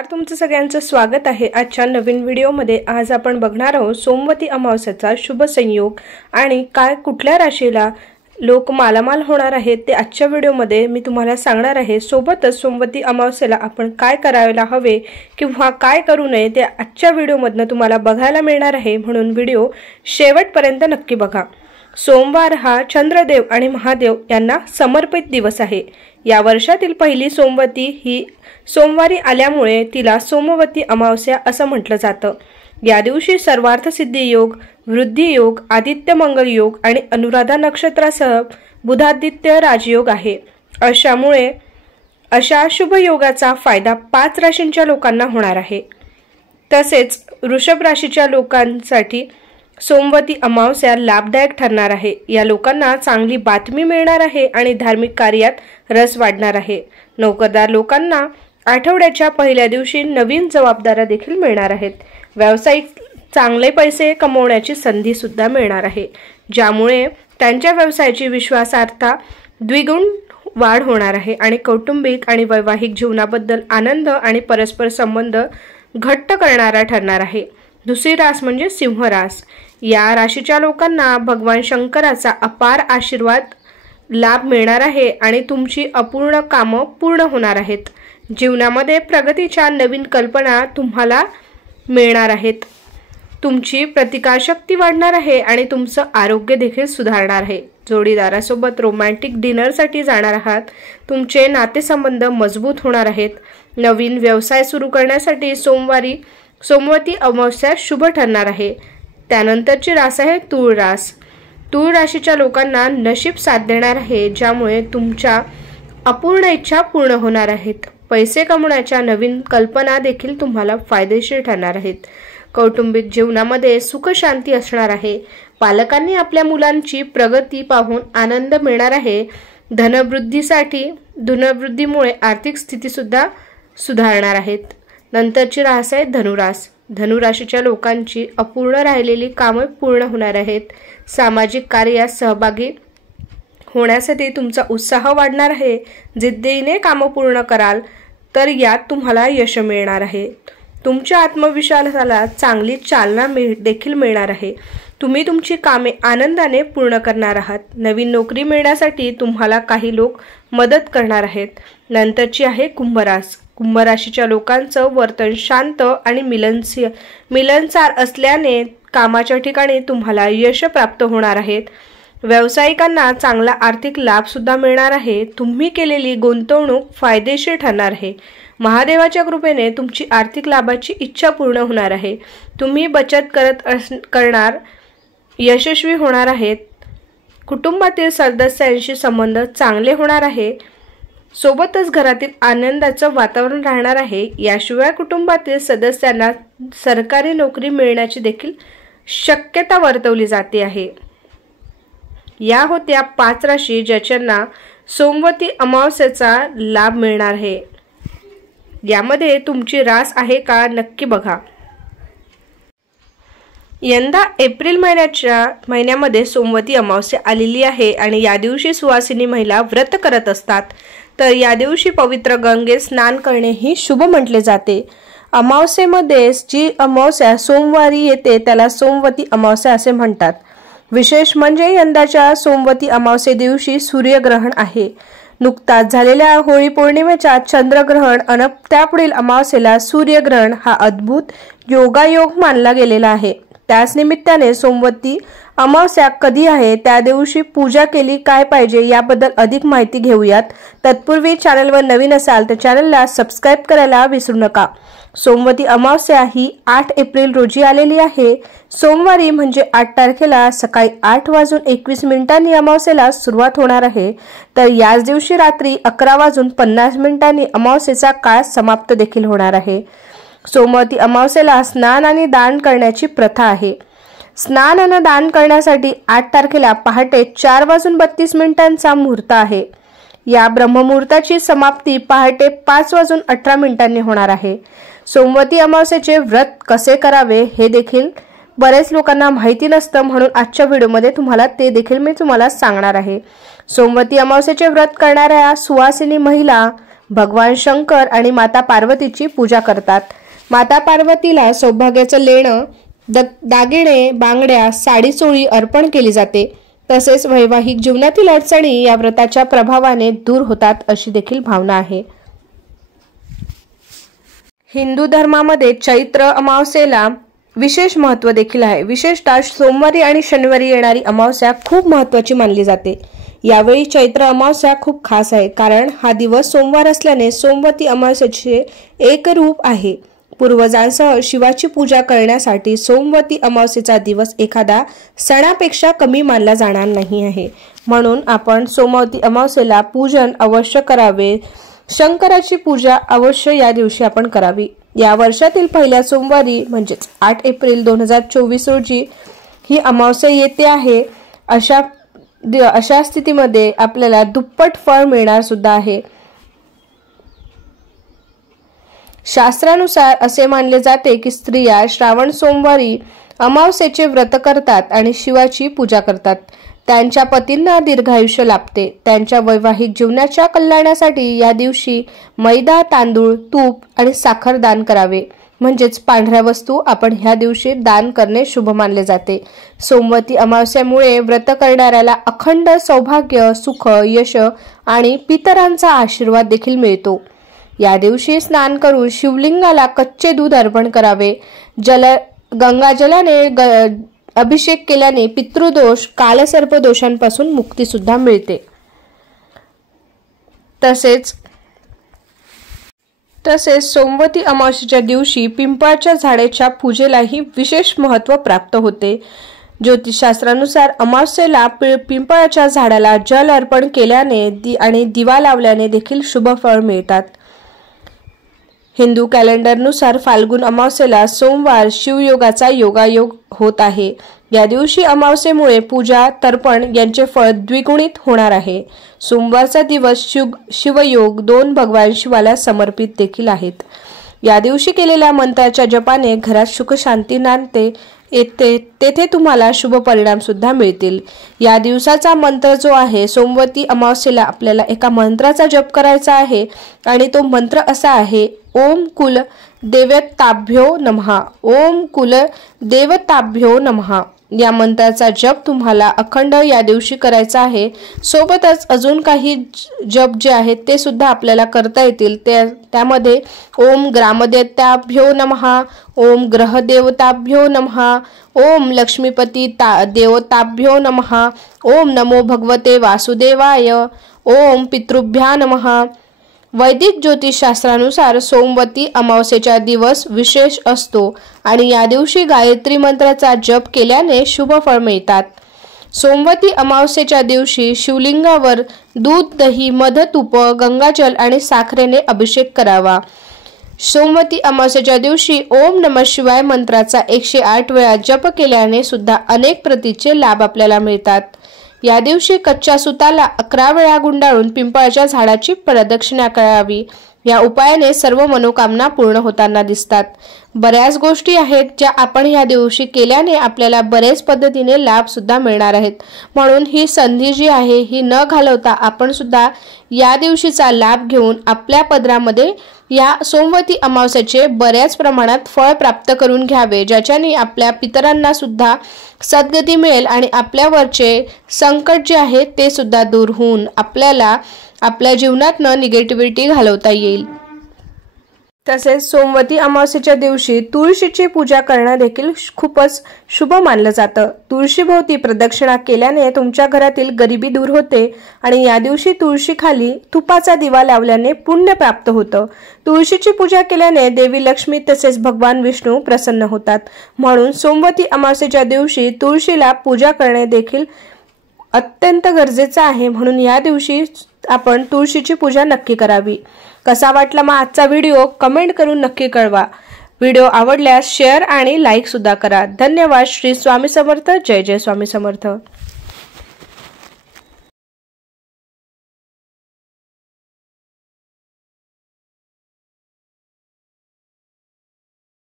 तुमचं सगळ्यांचं स्वागत आहे आजच्या नवीन व्हिडिओमध्ये। आज आपण बघणार आहोत सोमवती अमावस्येचा शुभ संयोग आणि काय कुठल्या राशीला लोक मालामाल होणार आहेत ते आजच्या व्हिडिओमध्ये मी तुम्हाला सांगणार आहे। सोबतच सोमवती अमावस्येला आपण काय करायला हवे किंवा काय करू नये ते आजच्या व्हिडिओमधून तुम्हाला बघायला मिळणार आहे, म्हणून व्हिडिओ शेवटपर्यंत नक्की बघा। सोमवार हा चंद्रदेव आणि महादेव यांना समर्पित दिवस आहे। या वर्षातील पहिली सोमवती ही सोमवारी आल्यामुळे तिला सोमवती अमावस्या असं म्हटलं जातं। या दिवशी सर्वार्थ सिद्धी योग, वृद्धी योग, आदित्य मंगल योग आणि अनुराधा नक्षत्रासह बुधादित्य राजयोग आहे। अशा शुभ योगाचा फायदा 5 राशींच्या लोकांना होणार आहे। तसेच वृषभ राशीच्या लोकांसाठी सोमवती अमावस्या लाभदायक ठरणार आहे। या लोकांना चांगली बातमी मिळणार आहे आणि धार्मिक कार्यात रस वाढणार आहे। नोकरदार लोकांना आठवड्याच्या पहिल्या दिवशी नवीन जबाबदाऱ्या देखील मिळणार आहेत। व्यावसायिक चांगले पैसे कमवण्याची संधी सुद्धा मिळणार आहे, ज्यामुळे त्यांच्या व्यवसायाची विश्वासार्हता द्विगुण वाढ होणार आहे आणि कौटुंबिक आणि वैवाहिक जीवनाबद्दल आनंद आणि परस्पर संबंध घट्ट करणारा ठरणार आहे। दुसरी रास म्हणजे सिंह रास। या राशीच्या लोकांना भगवान शंकराचा अपार आशीर्वाद लाभ मिळणार आहे आणि तुमची अपूर्ण कामं पूर्ण होणार आहेत। जीवनामध्ये प्रगतीच्या नवीन कल्पना तुम्हाला मिळणार आहेत। तुमची प्रतिकारशक्ती वाढणार आहे आणि तुमचं आरोग्य देखील सुधारणार आहे। जोडीदारासोबत रोमॅन्टिक डिनरसाठी जाणार आहात। तुमचे नातेसंबंध मजबूत होणार आहेत। नवीन व्यवसाय सुरू करण्यासाठी सोमवती अमावस्या शुभ ठरणार आहे। त्यानंतरची रास आहे तूळ रास। तूळ राशीच्या लोकांना नशीब साथ देणार आहे, ज्यामुळे तुमच्या अपूर्ण इच्छा पूर्ण होणार आहेत। पैसे कमवण्याच्या नवीन कल्पना देखील तुम्हाला फायदेशीर ठरणार आहेत। कौटुंबिक जीवनामध्ये सुख शांती असणार आहे। पालकांनी आपल्या मुलांची प्रगती पाहून आनंद मिळणार आहे। धनवृद्धीमुळे आर्थिक स्थिती सुद्धा सुधारणार आहेत। नंतरची रास आहे धनुरास। धनुराशीच्या लोकांची अपूर्ण राहिलेली कामे पूर्ण होणार आहेत। सामाजिक कार्यात सहभागी होण्यासाठी तुमचा उत्साह वाढणार आहे। जिद्दीने कामे पूर्ण कराल तर यात तुम्हाला यश मिळणार आहे। तुमच्या आत्मविश्वासाला चांगली चालना देखील मिळणार आहे। तुम्ही तुमची कामे आनंदाने पूर्ण करणार आहात। नवीन नोकरी मिळण्यासाठी तुम्हाला काही लोक मदत करणार आहेत। नंतरची आहे कुंभरास। कुंभ राशीच्या लोकांचं वर्तन शांत आणि मिलनसार असल्याने कामाच्या ठिकाणी तुम्हाला यश प्राप्त होणार आहेत। व्यावसायिकांना चांगला आर्थिक लाभ सुद्धा मिळणार आहे। तुम्ही केलेली गुंतवणूक फायदेशीर ठरणार आहे। महादेवाच्या कृपेने तुमची आर्थिक लाभाची इच्छा पूर्ण होणार आहे। तुम्ही बचत करणार यशस्वी होणार आहेत। कुटुंबातील सदस्यांशी संबंध चांगले होणार आहे। सोबतच घरातील आनंदाचं वातावरण राहणार आहे। याशिवाय कुटुंबातील सदस्यांना सरकारी नोकरी मिळण्याची देखील शक्यता वर्तवली जाते आहे। या होत्या 5 राशी ज्यांना सोमवती अमावस्येचा लाभ मिळणार आहे। यामध्ये तुमची रास आहे का नक्की बघा। यंदा एप्रिल महिन्यामध्ये सोमवती अमावस्या आलेली आहे आणि या दिवशी सुवासिनी महिला व्रत करत असतात। तर या दिवशी पवित्र गंगेत स्नान करणे ही शुभ म्हटले जाते। अमावस्येमध्ये जी अमावस्या सोमवारी येते त्याला सोमवती अमावस्या असे म्हणतात। विशेष म्हणजे यंदाच्या सोमवती अमावस्ये दिवशी सूर्यग्रहण आहे। नुकताच झालेल्या होळी पौर्णिमेच्या चंद्रग्रहण आणि त्यापुढील अमावस्येला सूर्यग्रहण हा अद्भुत योगायोग मानला गेलेला आहे। त्याच निमित्ताने सोमवती अमावस्या कधी आहे, त्या दिवशी पूजा केली काय पाहिजे याबद्दल अधिक माहिती घेऊयात। तत्पूर्वी चॅनलवर नवीन असाल तर चॅनलला सबस्क्राईब करायला विसरू नका। सोमवती अमावस्या ही 8 एप्रिल रोजी आलेली आहे। सोमवारी म्हणजे 8 तारखेला सकाळी 8:21 अमावस्येला सुरुवात होणार आहे। तर याच दिवशी रात्री 11:50 अमावस्येचा काळ समाप्त देखील होणार आहे। सोमवती अमावस्येला स्नान आणि दान करण्याची प्रथा आहे। स्नान आणि दान करण्यासाठी 8 तारखेला पहाटे 4:32 मुहूर्त आहे। या ब्रह्ममुहूर्ताची समाप्ती पहाटे 5:18 होणार आहे। सोमवती अमावस्येचे व्रत कसे करावे हे देखील बरेच लोकांना माहिती नसतं, म्हणून आजच्या व्हिडिओमध्ये ते देखील मी तुम्हाला सांगणार आहे। सोमवती अमावस्येचे व्रत करणाऱ्या सुवासिनी महिला भगवान शंकर आणि माता पार्वतीची पूजा करतात। माता पार्वतीला सौभाग्याचं लेणं, दागिने, बांगड्या, साडी चोळी अर्पण केली जाते। तसेच वैवाहिक जीवनातील अडचणी या व्रताच्या प्रभावाने दूर होतात अशी देखील भावना आहे। हिंदू धर्मामध्ये चैत्र अमावस्येला विशेष महत्त्व देखील आहे। विशेषतः सोमवारी आणि शनिवारी येणारी अमावस्या खूप महत्त्वाची मानली जाते। यावेळी चैत्र अमावस्या खूप खास आहे, कारण हा दिवस सोमवार असल्याने सोमवती अमावस्येचे एक रूप आहे। पूर्वजांसह शिवाची पूजा करण्यासाठी सोमवती अमावस्येचा दिवस एखादा सणापेक्षा कमी मानला जाणार नाही आहे। म्हणून आपण सोमवती अमावस्येला पूजन अवश्य करावे। शंकराची पूजा अवश्य या दिवशी आपण करावी। या वर्षातील पहिल्या सोमवारी म्हणजेच 8 एप्रिल 2024 रोजी ही अमावस्या येते आहे। अशा स्थितीमध्ये आपल्याला दुप्पट फळ मिळणार सुद्धा आहे। शास्त्रानुसार असे मानले जाते की स्त्रिया श्रावण सोमवारी अमावस्येचे व्रत करतात आणि शिवाची पूजा करतात। त्यांच्या पतींना दीर्घायुष्य लाभते। त्यांच्या वैवाहिक जीवनाच्या कल्याणासाठी या दिवशी मैदा, तांदूळ, तूप आणि साखर दान करावे, म्हणजेच पांढऱ्या वस्तू आपण ह्या दिवशी दान करणे शुभ मानले जाते। सोमवती अमावस्येमुळे व्रत करणाऱ्याला अखंड सौभाग्य, सुख, यश आणि पितरांचा आशीर्वाद देखील मिळतो। या दिवशी स्नान करून शिवलिंगाला कच्चे दूध अर्पण करावे। गंगाजलाने अभिषेक केल्याने पितृदोष, कालसर्प दोषांपासून मुक्ती सुद्धा मिळते। तसेच सोमवती अमावस्येच्या दिवशी पिंपळाच्या झाडाच्या पूजेलाही विशेष महत्त्व प्राप्त होते। ज्योतिषशास्त्रानुसार अमावस्येला पिंपळाच्या झाडाला जल अर्पण केल्याने आणि दिवा लावल्याने देखील शुभ फळ मिळतात। हिंदू कॅलेंडरनुसार फाल्गुन अमावस्येला सोमवार शिवयोगाचा योगायोग होत आहे। या दिवशी अमावस्येमुळे पूजा, तर्पण यांचे फळ द्विगुणित होणार आहे। सोमवारचा दिवस शिवयोग 2 भगवान शिवाला समर्पित देखील आहेत। या दिवशी केलेल्या मंत्राच्या जपाने घरात सुख शांती नांदते, तेथे तुम्हाला शुभ परिणाम सुद्धा मिळतील। या दिवसाचा मंत्र जो आहे, सोमवती अमावस्येला आपल्याला एका मंत्राचा जप करायचा आहे आणि तो मंत्र असा आहे, ओम कुल देवताभ्यो नमः, ओम कुल देवताभ्यो नमः। या मंत्राचा जप तुम्हाला अखंड या दिवशी करायचा आहे। सोबतच अजून काही जप जे आहेत ते सुद्धा आपल्याला करता येतील। त्यामध्ये ओम ग्रामदेवताभ्यो नमः, ओम ग्रहदेवताभ्यो नमः, ओम लक्ष्मीपती देवताभ्यो नमः, ओम नमो भगवते वासुदेवाय, ओम पितृभ्या नमः। वैदिक ज्योतिषशास्त्रानुसार सोमवती अमावस्येचा दिवस विशेष असतो आणि या दिवशी गायत्री मंत्राचा जप केल्याने शुभ फळ मिळतात। सोमवती अमावस्येच्या दिवशी शिवलिंगावर दूध, दही, मध, तूप, गंगाजल आणि साखरेने अभिषेक करावा। सोमवती अमावस्येच्या दिवशी ओम नमः शिवाय मंत्राचा 108 वेळा जप केल्याने सुद्धा अनेक प्रतीचे लाभ आपल्याला मिळतात। या दिवशी कच्च्या सुताला 11 वेळा गुंडाळून पिंपळाच्या झाडाची प्रदक्षिणा करावी। या उपायाने सर्व मनोकामना पूर्ण होताना दिसतात। बऱ्याच गोष्टी आहेत ज्या आपण या दिवशी केल्याने आपल्याला बरेच पद्धतीने लाभ सुद्धा मिळणार आहेत। म्हणून ही संधी जी आहे ही न घालवता आपण सुद्धा या दिवशीचा लाभ घेऊन आपल्या पदरामध्ये या सोमवती अमावस्येचे बऱ्याच प्रमाणात फळ प्राप्त करून घ्यावे, ज्याच्याने आपल्या पितरांना सुद्धा सद्गती मिळेल आणि आपल्यावरचे संकट जे आहे ते सुद्धा दूर होऊन आपल्याला आपल्या जीवनातनं निगेटिव्हिटी घालवता येईल। तसेच सोमवती अमावस्येच्या दिवशी तुळशीची पूजा करणं देखील खूपच शुभ मानलं जातं। तुळशीभोवती प्रदक्षिणा केल्याने तुमच्या घरातील गरिबी दूर होते आणि या दिवशी तुळशीखाली तुपाचा दिवा लावल्याने पुण्य प्राप्त होतं। तुळशीची पूजा केल्याने देवी लक्ष्मी तसेच भगवान विष्णू प्रसन्न होतात। म्हणून सोमवती अमावस्येच्या दिवशी तुळशीला पूजा करणे देखील अत्यंत गरजेचं आहे। म्हणून या दिवशी आपण तुळशीची पूजा नक्की करावी। कसा वाटला मग आजचा व्हिडिओ कमेंट करून नक्की कळवा। व्हिडिओ आवडल्यास शेअर आणि लाईक सुद्धा करा। धन्यवाद। श्री स्वामी समर्थ। जय जय स्वामी समर्थ।